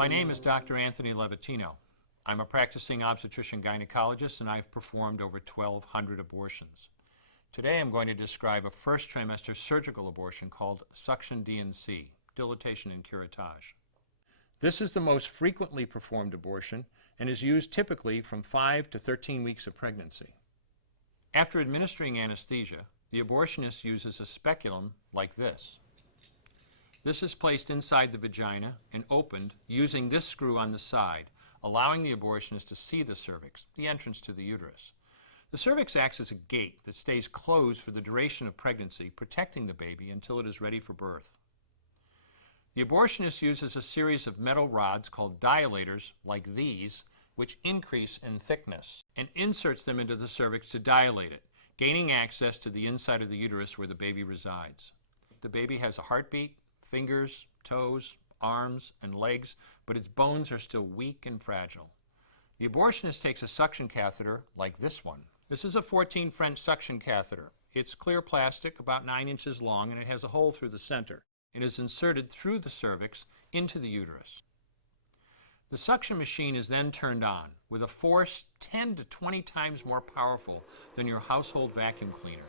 My name is Dr. Anthony Levatino. I'm a practicing obstetrician-gynecologist, and I've performed over 1,200 abortions. Today I'm going to describe a first trimester surgical abortion called suction D&C, dilatation and curettage. This is the most frequently performed abortion and is used typically from 5 to 13 weeks of pregnancy. After administering anesthesia, the abortionist uses a speculum like this. This is placed inside the vagina and opened using this screw on the side, allowing the abortionist to see the cervix, the entrance to the uterus. The cervix acts as a gate that stays closed for the duration of pregnancy, protecting the baby until it is ready for birth. The abortionist uses a series of metal rods called dilators, like these, which increase in thickness, and inserts them into the cervix to dilate it, gaining access to the inside of the uterus where the baby resides. The baby has a heartbeat, fingers, toes, arms, and legs, but its bones are still weak and fragile. The abortionist takes a suction catheter like this one. This is a 14 French suction catheter. It's clear plastic, about 9 inches long, and it has a hole through the center. It is inserted through the cervix into the uterus. The suction machine is then turned on with a force 10 to 20 times more powerful than your household vacuum cleaner.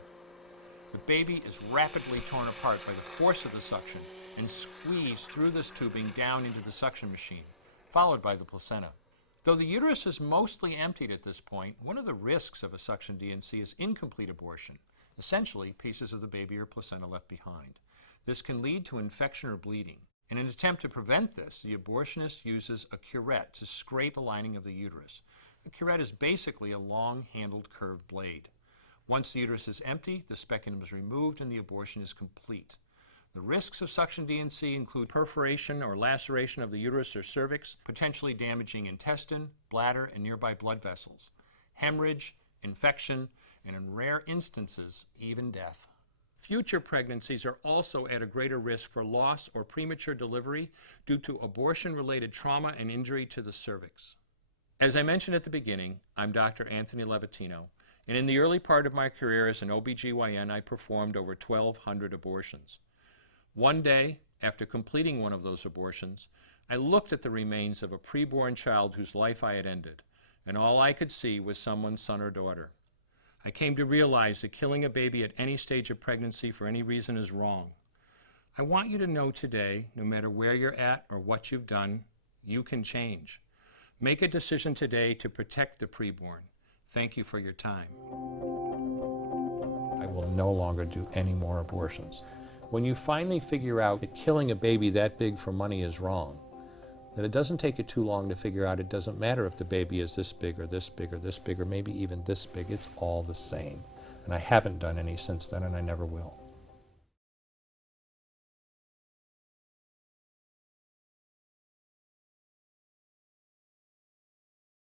The baby is rapidly torn apart by the force of the suction and squeezed through this tubing down into the suction machine, followed by the placenta. Though the uterus is mostly emptied at this point, one of the risks of a suction D&C is incomplete abortion, essentially pieces of the baby or placenta left behind. This can lead to infection or bleeding. In an attempt to prevent this, the abortionist uses a curette to scrape a lining of the uterus. A curette is basically a long-handled curved blade. Once the uterus is empty, the speculum is removed and the abortion is complete. The risks of suction D&C include perforation or laceration of the uterus or cervix, potentially damaging intestine, bladder, and nearby blood vessels, hemorrhage, infection, and in rare instances, even death. Future pregnancies are also at a greater risk for loss or premature delivery due to abortion-related trauma and injury to the cervix. As I mentioned at the beginning, I'm Dr. Anthony Levatino, and in the early part of my career as an OBGYN, I performed over 1,200 abortions. One day, after completing one of those abortions, I looked at the remains of a preborn child whose life I had ended, and all I could see was someone's son or daughter. I came to realize that killing a baby at any stage of pregnancy for any reason is wrong. I want you to know today, no matter where you're at or what you've done, you can change. Make a decision today to protect the preborn. Thank you for your time. I will no longer do any more abortions. When you finally figure out that killing a baby that big for money is wrong, that it doesn't take you too long to figure out it doesn't matter if the baby is this big or this big or this big or maybe even this big, it's all the same. And I haven't done any since then, and I never will.